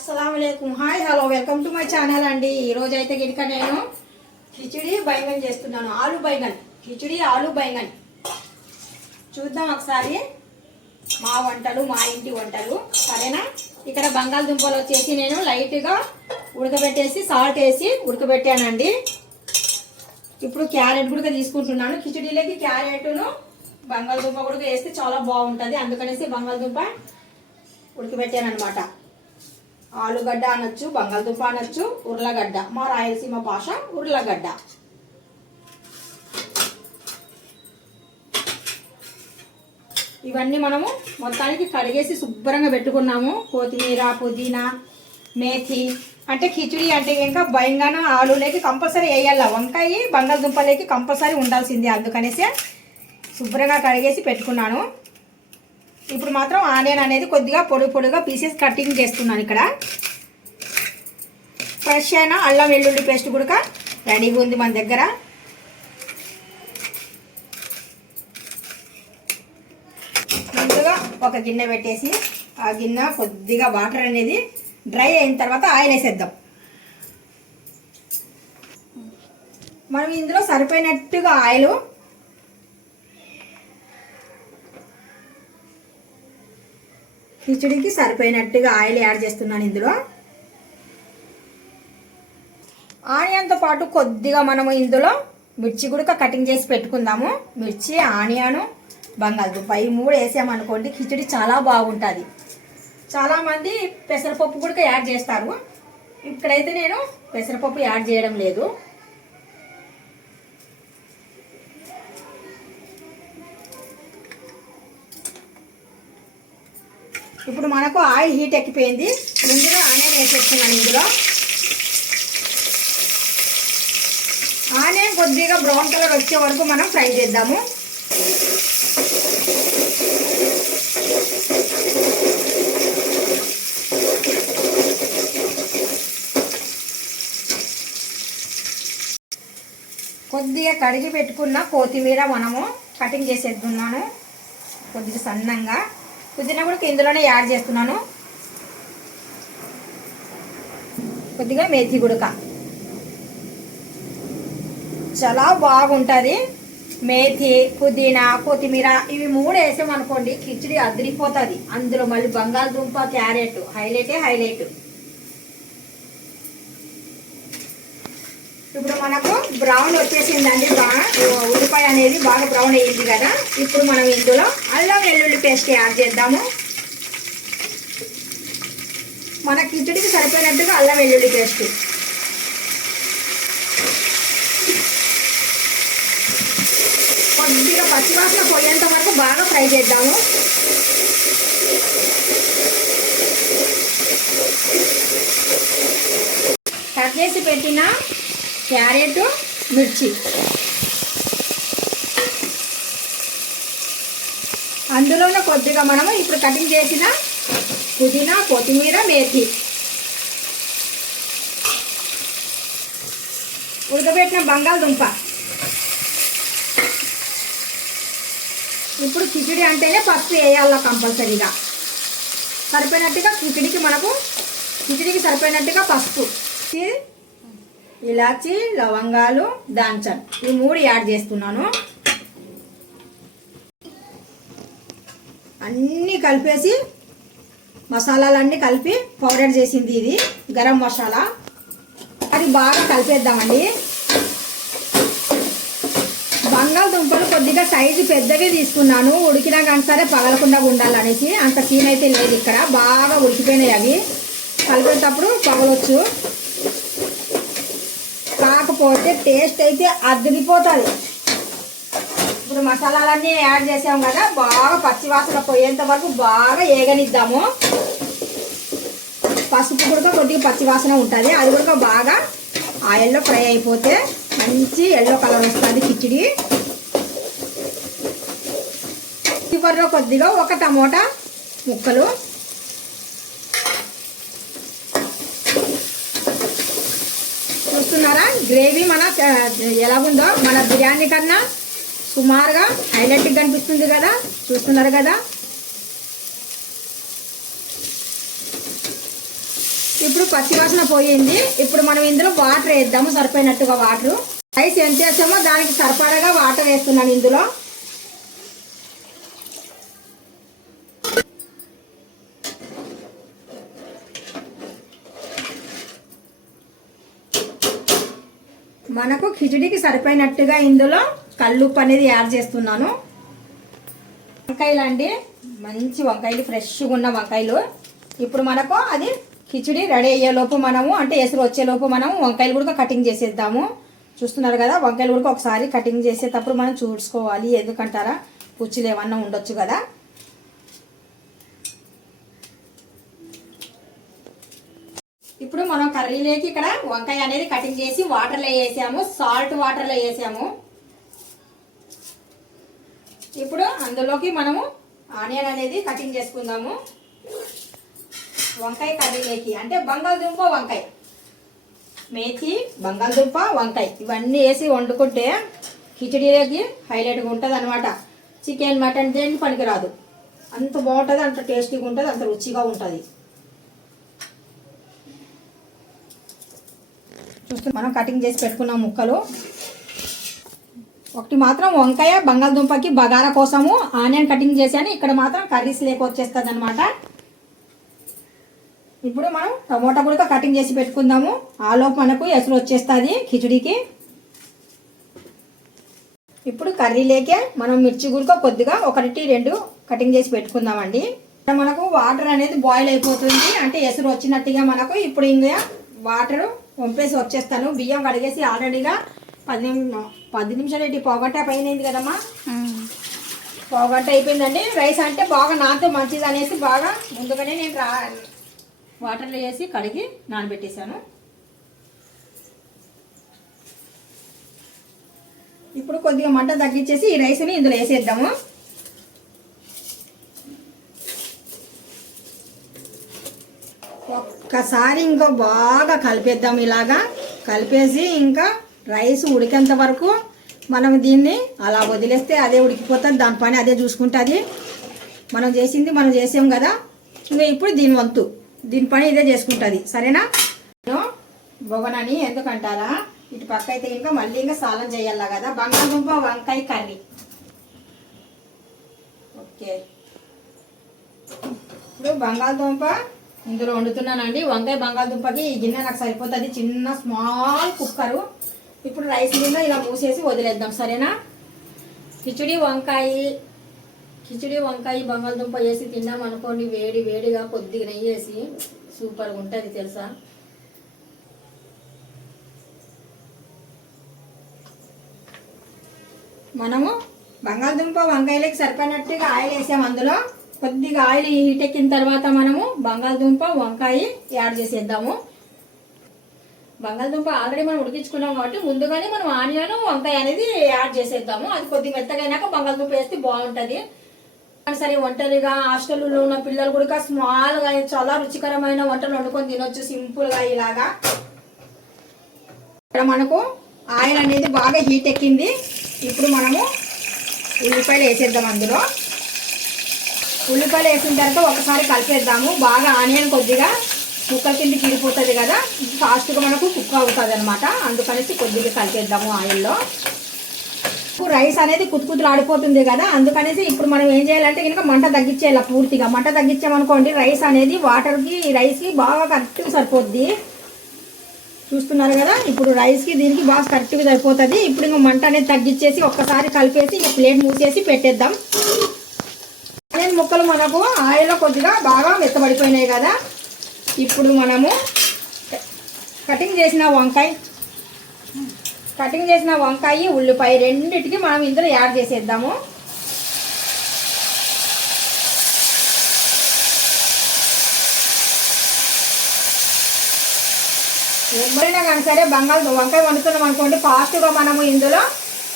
अस्सलामुअलैकुम hi hello welcome to my channel अंडी रोजైతే గినక నేను కిచిడి బైగన్ చేస్తున్నాను ఆలు బైగన్ కిచిడి ఆలు బైగన్ చూద్దాం ఒకసారి మా వంటలు మా ఇంటి వంటలు సరేనా ఇక్కడ బంగాళదుంపలు వచ్చేసి నేను లైట్ గా ఉడకబెట్టేసి సాల్ట్ వేసి ఉడకబెట్టానండి ఇప్పుడు క్యారెట్ కూడా తీసుకుంటున్నాను కిచిడిలోకి క్యారెట్ను బంగాళదుంప కూడా వేస్తే చాలా బాగుంటది అందుకనేసి బంగాళదుంప ఉడకబెట్టాను అన్నమాట ఆలుగడ్డ అనొచ్చు బంగాళదుంప అనొచ్చు ఉర్లగడ్డ మా రాయలసీమ భాష ఉర్లగడ్డ ఇవన్నీ మనము మొత్తానికి కడిగేసి శుభ్రంగా పెట్టుకున్నాము కొత్తిమీర పుదీనా మేథి అంటే కిచిడి అంటే ఇంకా బైంగన ఆలులోకి కంపల్సరీ వేయాల వంకాయ బంగాళదుంపలోకి కంపల్సరీ ఉండాల్సిందే అందుకనేసి శుభ్రంగా కడిగేసి పెట్టుకున్నాను ఇప్పుడు మాత్రం ఆనియన్ అనేది కొద్దిగా పొడిగా పీసెస్ కటింగ్ చేస్తున్నాను ఇక్కడ ఫ్రెష్ అయిన అల్లం వెల్లుల్లి పేస్ట్ కూడా రెడీగా ఉంది మన దగ్గర ముందుగా ఒక గిన్నె పెట్టేసి ఆ గిన్నె కొద్దిగా వాటర్ అనేది డ్రై అయిన తర్వాత ఆయిల్ వేసేద్దాం మనం ఇందులో సరిపోయినట్టుగా ఆయిల్ కిచిడికి సరిపోయినట్టుగా ఆయిల్ యాడ్ చేస్తున్నాను ఇందులో ఆనియన్తో పాటు కొద్దిగా మనము ఇందులో మిర్చి కూడా కటింగ్ చేసి పెట్టుకుందాము మిర్చి ఆనియన్ బంగాళదుంప ఈ మూడు వేసామనుకోండి కిచిడి చాలా బాగుంటుంది చాలామంది పెసరపప్పు కూడా యాడ్ చేస్తారు ఇక్కడైతే నేను పెసరపప్పు యాడ్ చేయడం లేదు ఇప్పుడు మనకు ఆయిల్ హీట్ ఎక్కిపోయింది ముందుగా ఆనియన్ వేసేస్తున్నాను ఇందులో ఆనియన్ కొద్దిగా బ్రౌన్ కలర్ వచ్చే వరకు మనం ఫ్రై చేద్దాము కొద్దిగా కడిగి పెట్టుకున్న కొత్తిమీర మనము కటింగ్ చేసేస్తున్నాను కొద్దిగా సన్నంగా పుదీనా కూడా ఇందులోనే యాడ్ చేస్తున్నాను కొద్దిగా మేథి గుడక చాలా బాగుంటుంది మేథి పుదీనా కొత్తిమీర ఇవి మూడు వేసామనుకోండి కిచిడి అదిరిపోతుంది అందులో మళ్ళీ బంగాళదుంప క్యారెట్ హైలైట్ ఇప్పుడు మనకు బ్రౌన్ వచ్చేసిందండి ఉల్లిపాయ అనేది బాగా బ్రౌన్ అయ్యింది కదా ఇప్పుడు మనం ఇందులో అల్లం వెల్లుల్లి పేస్ట్ యాడ్ చేద్దాము మన కిచిడికి సరిపోయినట్టుగా అల్లం వెల్లుల్లి పేస్ట్ కొద్దిగా పచ్చివాసన పోయేంత వరకు బాగా ఫ్రై చేద్దాము కట్ చేసి పెట్టిన క్యారెట్ మిర్చి అందులోనే కొద్దిగా మనము ఇప్పుడు కటింగ్ చేసిన పుదీనా కొత్తిమీర మేథి ఉడకబెట్టిన బంగాళదుంప ఇప్పుడు కిచిడి అంటేనే పసుపు వేయాల కంపల్సరీగా సరిపోయినట్టుగా కిచిడికి సరిపోయినట్టుగా పసుపు ఇలాచి లవంగాలు దాల్చిన ఈ మూడు యాడ్ చేస్తున్నాను అన్నీ కలిపేసి మసాలాలన్నీ కలిపి పౌడర్ చేసింది ఇది గరం మసాలా అది బాగా కలిపేద్దామండి బంగాళదుంపలు కొద్దిగా సైజు పెద్దవి తీసుకున్నాను ఉడికినా కానీ సరే పగలకుండా ఉండాలనేసి అంత సీన్ అయితే లేదు ఇక్కడ బాగా ఉడికిపోయినాయి అవి కలిపేటప్పుడు పగలొచ్చు కాకపోతే టేస్ట్ అయితే అదిరిపోతుంది ఇప్పుడు మసాలాలన్నీ యాడ్ చేసాము కదా బాగా పచ్చివాసన పోయేంత వరకు బాగా ఏగనిద్దాము పసుపు కూడా కొద్దిగా పచ్చివాసన ఉంటుంది అది కూడా బాగా ఆయిల్లో ఫ్రై అయిపోతే మంచి ఎల్లో కలర్ వస్తుంది కిచిడి చివరిలో కొద్దిగా ఒక టమోటా ముక్కలు చూస్తున్నారా గ్రేవీ మన ఎలాగుందో మన బిర్యానీ కన్నా సుమారుగా హైలైట్గా కనిపిస్తుంది కదా చూస్తున్నారు కదా ఇప్పుడు పచ్చివాసన పోయింది. ఇప్పుడు మనం ఇందులో వాటర్ వేద్దాము, సరిపోయినట్టుగా వాటర్. రైస్ ఎంత వేస్తామో దానికి సరిపడగా వాటర్ వేస్తున్నాను ఇందులో. మనకు కిచిడికి సరిపోయినట్టుగా ఇందులో కల్లుప్పు అనేది యాడ్ చేస్తున్నాను. వంకాయలు అండి, మంచి వంకాయలు, ఫ్రెష్గా ఉన్న వంకాయలు. ఇప్పుడు మనకు అది కిచిడి రెడీ అయ్యేలోపు మనము, అంటే ఎసురు వచ్చేలోపు మనము వంకాయలు కూడా కటింగ్ చేసేద్దాము. చూస్తున్నారు కదా, వంకాయలు కూడా ఒకసారి కటింగ్ చేసేటప్పుడు మనం చూసుకోవాలి, ఎందుకంటారా పుచ్చులు ఏమన్నా ఉండొచ్చు కదా. ఇప్పుడు మనం కర్రీలోకి ఇక్కడ వంకాయ అనేది కటింగ్ చేసి వాటర్లో వేసాము, సాల్ట్ వాటర్లో వేసాము. ఇప్పుడు అందులోకి మనము ఆనియన్ అనేది కటింగ్ చేసుకుందాము. వంకాయ కర్రీలోకి అంటే బంగాళదుంప వంకాయ, మేతి, బంగాళదుంప, వంకాయ ఇవన్నీ వేసి వండుకుంటే కిచిడీలోకి హైలైట్గా ఉంటుంది అనమాట. చికెన్, మటన్ దేనికి పనికిరాదు, అంత బాగుంటుంది, అంత టేస్టీగా ఉంటుంది, అంత రుచిగా ఉంటుంది. చూస్తే మనం కటింగ్ చేసి పెట్టుకున్న ముక్కలు, ఒకటి మాత్రం వంకాయ బంగాళదుంపకి బగారా కోసము ఆనియన్ కటింగ్ చేశాను. ఇక్కడ మాత్రం కర్రీస్ లేక వచ్చేస్తుంది అనమాట. ఇప్పుడు మనం టమోటా కూడా కటింగ్ చేసి పెట్టుకుందాము. ఆలోపు మనకు ఎసురు వచ్చేస్తుంది కిచిడికి. ఇప్పుడు కర్రీలేకే మనం మిర్చి గురిక కొద్దిగా 1-2 కటింగ్ చేసి పెట్టుకుందామండి. మనకు వాటర్ అనేది బాయిల్ అయిపోతుంది, అంటే ఎసురు వచ్చినట్టుగా మనకు. ఇప్పుడు ఇంకా వాటర్ వంపేసి వచ్చేస్తాను. బియ్యం కడిగేసి ఆల్రెడీగా 10 నిమిషాలు ఏంటి, పోగంట పైన అయింది కదమ్మా, పోగంట అయిపోయిందండి. రైస్ అంటే బాగా నానితే మంచిది అనేసి బాగా ముందుగానే నేను వాటర్లో వేసి కడిగి నానబెట్టేశాను. ఇప్పుడు కొద్దిగా మంట తగ్గించేసి ఈ రైస్ని ఇందులో వేసేద్దాము. ఒక్కసారి ఇంకా బాగా కలిపేద్దాం. ఇలాగా కలిపేసి ఇంకా రైస్ ఉడికేంత వరకు మనం దీన్ని అలా వదిలేస్తే అదే ఉడికిపోతుంది, దాని పని అదే చూసుకుంటుంది. మనం చేసింది మనం చేసాం కదా, ఇంకా ఇప్పుడు దీని పని ఇదే చేసుకుంటుంది. సరేనా? బొగనని ఎందుకంటారా, ఇటు పక్క అయితే ఇంకా మళ్ళీ ఇంకా సాలం చేయాలా కదా. బంగాళదుంప వంకాయ కర్రీ. ఓకే, ఇప్పుడు బంగాళదుంప ఇందులో వండుతున్నానండి. వంకాయ బంగాళదుంపకి ఈ గిన్నె నాకు సరిపోతుంది, చిన్న స్మాల్ కుక్కరు. ఇప్పుడు రైస్ మీద ఇలా మూసేసి వదిలేద్దాం. సరేనా? కిచిడి వంకాయ బంగాళదుంప వేసి తిన్నాం అనుకోండి, వేడి వేడిగా కొద్దిగా నెయ్యి వేసి సూపర్గా ఉంటుంది తెలుసా. మనము బంగాళదుంప వంకాయలకి సరిపోయినట్టుగా ఆయిల్ వేసాము. అందులో కొద్దిగా ఆయిల్ హీట్ ఎక్కిన తర్వాత మనము బంగాళదుంప వంకాయ యాడ్ చేసేద్దాము. బంగాళదుంప ఆల్రెడీ మనం ఉడికించుకున్నాం కాబట్టి ముందుగానే మనం ఆనియన్ వంకాయ అనేది యాడ్ చేసేద్దాము. అది కొద్దిగా మెత్తగైనాక బంగాళదుంప వేస్తే బాగుంటుంది. సరే, ఒంటరిగా హాస్టల్లో ఉన్న పిల్లలు కూడా స్మాల్గా చాలా రుచికరమైన వంటలు వండుకొని తినొచ్చు సింపుల్గా ఇలాగా. ఇక్కడ మనకు ఆయిల్ అనేది బాగా హీట్ ఎక్కింది. ఇప్పుడు మనము ఉల్లిపాయలు వేసేద్దాం. అందులో ఉల్లిపాయలు వేసిన తర్వాత ఒకసారి కలిపేద్దాము. బాగా ఆనియన్ కొద్దిగా ముక్కల కిందకి ఇరిపోతుంది కదా, ఫాస్ట్గా మనకు కుక్ అవుతుంది అనమాట. అందుకనేసి కొద్దిగా కలిపేద్దాము ఆయిల్లో. రైస్ అనేది కుతుకుతులు ఆడిపోతుంది కదా, అందుకనేసి ఇప్పుడు మనం ఏం చేయాలంటే కనుక మంట తగ్గించేయాలి. పూర్తిగా మంట తగ్గించామనుకోండి రైస్ అనేది వాటర్కి రైస్కి బాగా కరెక్ట్గా సరిపోద్ది. చూస్తున్నారు కదా, ఇప్పుడు రైస్కి దీనికి బాగా కరెక్ట్గా సరిపోతుంది. ఇప్పుడు ఇంకా మంట అనేది తగ్గించేసి ఒక్కసారి కలిపేసి ఇంకా ప్లేట్ మూసేసి పెట్టేద్దాం. ఆనియన్ ముక్కలు మనకు ఆయిల్లో కొద్దిగా బాగా మెత్తబడిపోయినాయి కదా, ఇప్పుడు మనము కటింగ్ చేసిన వంకాయ ఉల్లిపాయ రెండింటికి మనం ఇందులో యాడ్ చేసేద్దాము. ఎవరైనా కానీ సరే వంకాయ వండుతున్నాం అనుకోండి, ఫాస్ట్గా మనము ఇందులో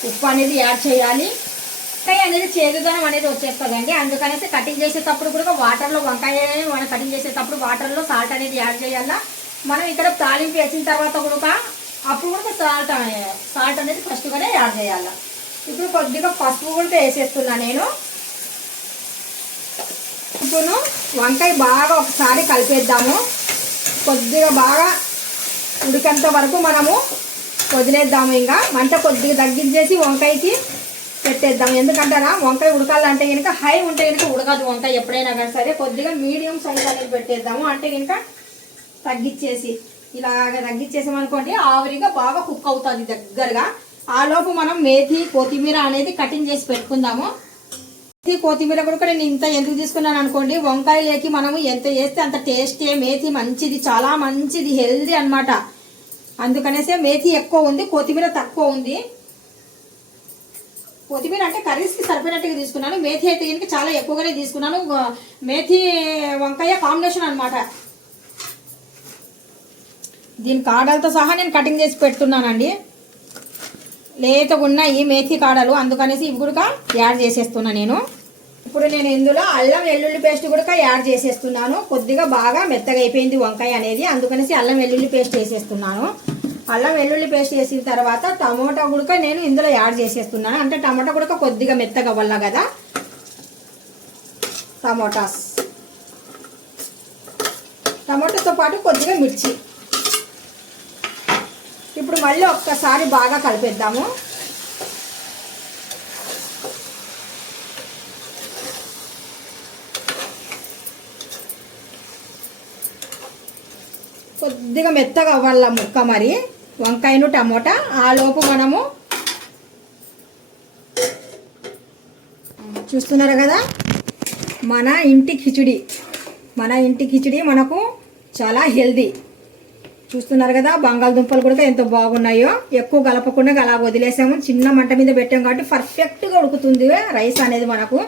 ఉప్పు అనేది యాడ్ చేయాలి. వంకాయ అనేది చేదుదనం అనేది వచ్చేస్తుందండి, అందుకనేసి కటింగ్ చేసేటప్పుడు కూడా వాటర్లో వంకాయ మనం కటింగ్ చేసేటప్పుడు వాటర్లో సాల్ట్ అనేది యాడ్ చేయాలా. మనం ఇక్కడ తాలింపు వేసిన తర్వాత కూడా అప్పుడు కూడా సాల్ట్ అనేది ఫస్ట్గానే యాడ్ చేయాలి. ఇప్పుడు కొద్దిగా పసుపు కూడా వేసేస్తున్నా నేను. ఇప్పుడు వంకాయ బాగా ఒకసారి కలిపేద్దాము. కొద్దిగా బాగా ఉడికేంత వరకు మనము వదిలేద్దాము. ఇంకా మంట కొద్దిగా తగ్గించేసి వంకాయకి పెట్టేద్దాం. ఎందుకంటారా, వంకాయ ఉడకాలంటే కనుక హై ఉంటే కనుక ఉడకదు వంకాయ ఎప్పుడైనా కానీ సరే. కొద్దిగా మీడియం సైజ్ అనేది పెట్టేద్దాము. అంటే కనుక తగ్గించేసి ఇలాగ తగ్గించేసామనుకోండి ఆవిరిగా బాగా కుక్ అవుతుంది దగ్గరగా. ఆ లోపు మనం మేథి కొత్తిమీర అనేది కటింగ్ చేసి పెట్టుకుందాము. మేథి కొత్తిమీర కూడా నేను ఇంత ఎందుకు తీసుకున్నాను అనుకోండి, వంకాయలకి మనము ఎంత వేస్తే అంత టేస్టీ. మేథి మంచిది, చాలా మంచిది, హెల్దీ అన్నమాట. అందుకనేసే మేథి ఎక్కువ ఉంది, కొత్తిమీర తక్కువ ఉంది. కొత్తిమీర అంటే కర్రీస్కి సరిపోయినట్టుగా తీసుకున్నాను. మేథి అయితే కనుక చాలా ఎక్కువగానే తీసుకున్నాను. మేథి వంకాయ కాంబినేషన్ అనమాట. దీని కాడలతో సహా నేను కటింగ్ చేసి పెడుతున్నానండి. లేతగా ఉన్నాయి మేథి కాడలు, అందుకనేసి ఇవి కూడా యాడ్ చేసేస్తున్నాను నేను. ఇప్పుడు నేను ఇందులో అల్లం వెల్లుల్లి పేస్ట్ కూడా యాడ్ చేసేస్తున్నాను. కొద్దిగా బాగా మెత్తగా అయిపోయింది వంకాయ అనేది, అందుకనేసి అల్లం వెల్లుల్లి పేస్ట్ వేసేస్తున్నాను. అల్లం వెల్లుల్లి పేస్ట్ వేసిన తర్వాత టమోటా కూడా నేను ఇందులో యాడ్ చేసేస్తున్నాను. అంటే టమోటా కూడా కొద్దిగా మెత్తగా అవ్వాలి కదా. టమోటాతో పాటు కొద్దిగా మిర్చి. ఇప్పుడు మళ్ళీ ఒక్కసారి బాగా కలిపేద్దాము. కొద్దిగా మెత్తగా అవ్వాల ముక్క మరి వంకాయను టమోటా. ఆ లోపు మనము చూస్తున్నారు కదా మన ఇంటి కిచిడి మనకు చాలా హెల్దీ. చూస్తున్నారు కదా బంగాళదుంపలు కూడా ఎంత బాగున్నాయో. ఎక్కువ కలపకుండా అలా వదిలేసాము, చిన్న మంట మీద పెట్టాం కాబట్టి పర్ఫెక్ట్గా ఉడుకుతుంది రైస్ అనేది మనకు.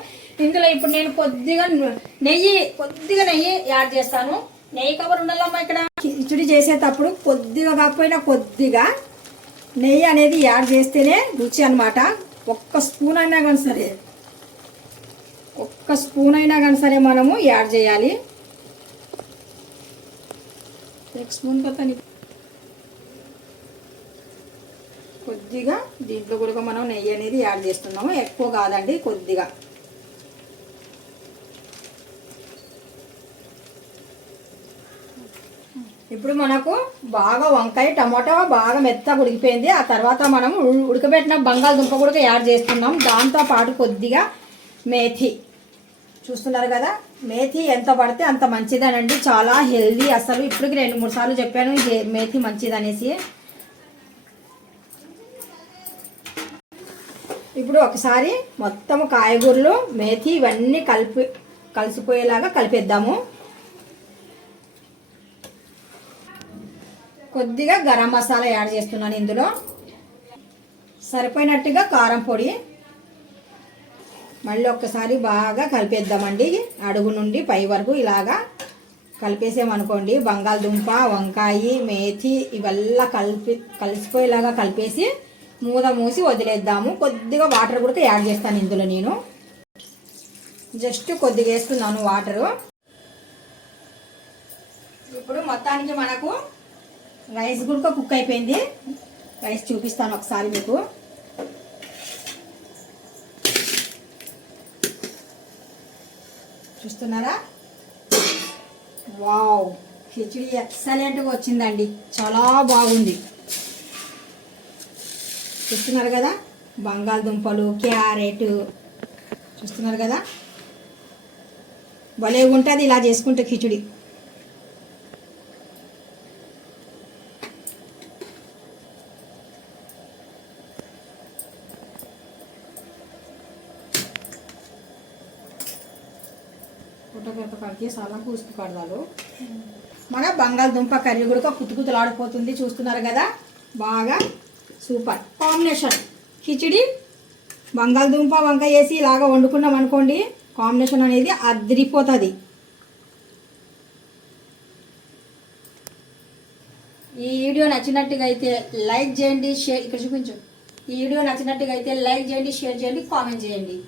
ఇందులో ఇప్పుడు నేను కొద్దిగా నెయ్యి యాడ్ చేస్తాను. నెయ్యి కవర్ ఉండాలమ్మా ఇక్కడ. కిచిడి చేసేటప్పుడు కొద్దిగా కాకపోయినా కొద్దిగా నెయ్యి అనేది యాడ్ చేస్తేనే రుచి అనమాట. ఒక్క స్పూన్ అయినా కానీ సరే మనము యాడ్ చేయాలి. స్పూన్ కొద్దిగా దీంట్లో కూడా మనం నెయ్యి అనేది యాడ్ చేస్తున్నాము. ఎక్కువ కాదండి, కొద్దిగా. ఇప్పుడు మనకు బాగా వంకాయ టమోటా బాగా మెత్తగా ఉడికిపోయింది. ఆ తర్వాత మనం ఉడకబెట్టిన బంగాళదుంప కూడా యాడ్ చేస్తున్నాం. దాంతో పాటు కొద్దిగా మేథి. చూస్తున్నారు కదా, మేథి ఎంత పడితే అంత మంచిదనండి, చాలా హెల్దీ. అసలు ఇప్పటికి 2-3 సార్లు చెప్పాను మేథి మంచిదనేసి. ఇప్పుడు ఒకసారి మొత్తం కాయగూరలు మేథి ఇవన్నీ కలిసిపోయేలాగా కలిపేద్దాము. కొద్దిగా గరం మసాలా యాడ్ చేస్తున్నాను ఇందులో. సరిపోయినట్టుగా కారం పొడి. మళ్ళీ ఒక్కసారి బాగా కలిపేద్దామండి. అడుగు నుండి పై వరకు ఇలాగా కలిపేసామనుకోండి, బంగాళదుంప వంకాయ మేథి ఇవల్లా కలిసిపోయేలాగా కలిపేసి మూత మూసి వదిలేద్దాము. కొద్దిగా వాటర్ కూడా యాడ్ చేస్తాను ఇందులో. నేను జస్ట్ కొద్దిగా వేస్తున్నాను వాటరు. ఇప్పుడు మొత్తానికి మనకు రైస్ కూడా కుక్ అయిపోయింది. రైస్ చూపిస్తాను ఒకసారి మీకు. చూస్తున్నారా, వావ్, కిచిడి ఎక్సలెంట్గా వచ్చిందండి, చాలా బాగుంది. చూస్తున్నారు కదా, బంగాళదుంపలు క్యారెట్ చూస్తున్నారు కదా, భలే ఉంటుంది ఇలా చేసుకుంటే కిచిడి. మన బంగాళదుంప కర్రీ కూడా కుతుకుతులాడిపోతుంది. చూస్తున్నారు కదా, బాగా సూపర్ కాంబినేషన్. కిచిడి బంగాళదుంప వంకాయ వేసి ఇలాగా వండుకున్నాం అనుకోండి, కాంబినేషన్ అనేది అదిరిపోతుంది. ఈ వీడియో నచ్చినట్టుగా అయితే లైక్ చేయండి, షేర్. ఇక్కడ చూపించు. ఈ వీడియో నచ్చినట్టుగా అయితే లైక్ చేయండి, షేర్ చేయండి, కామెంట్ చేయండి.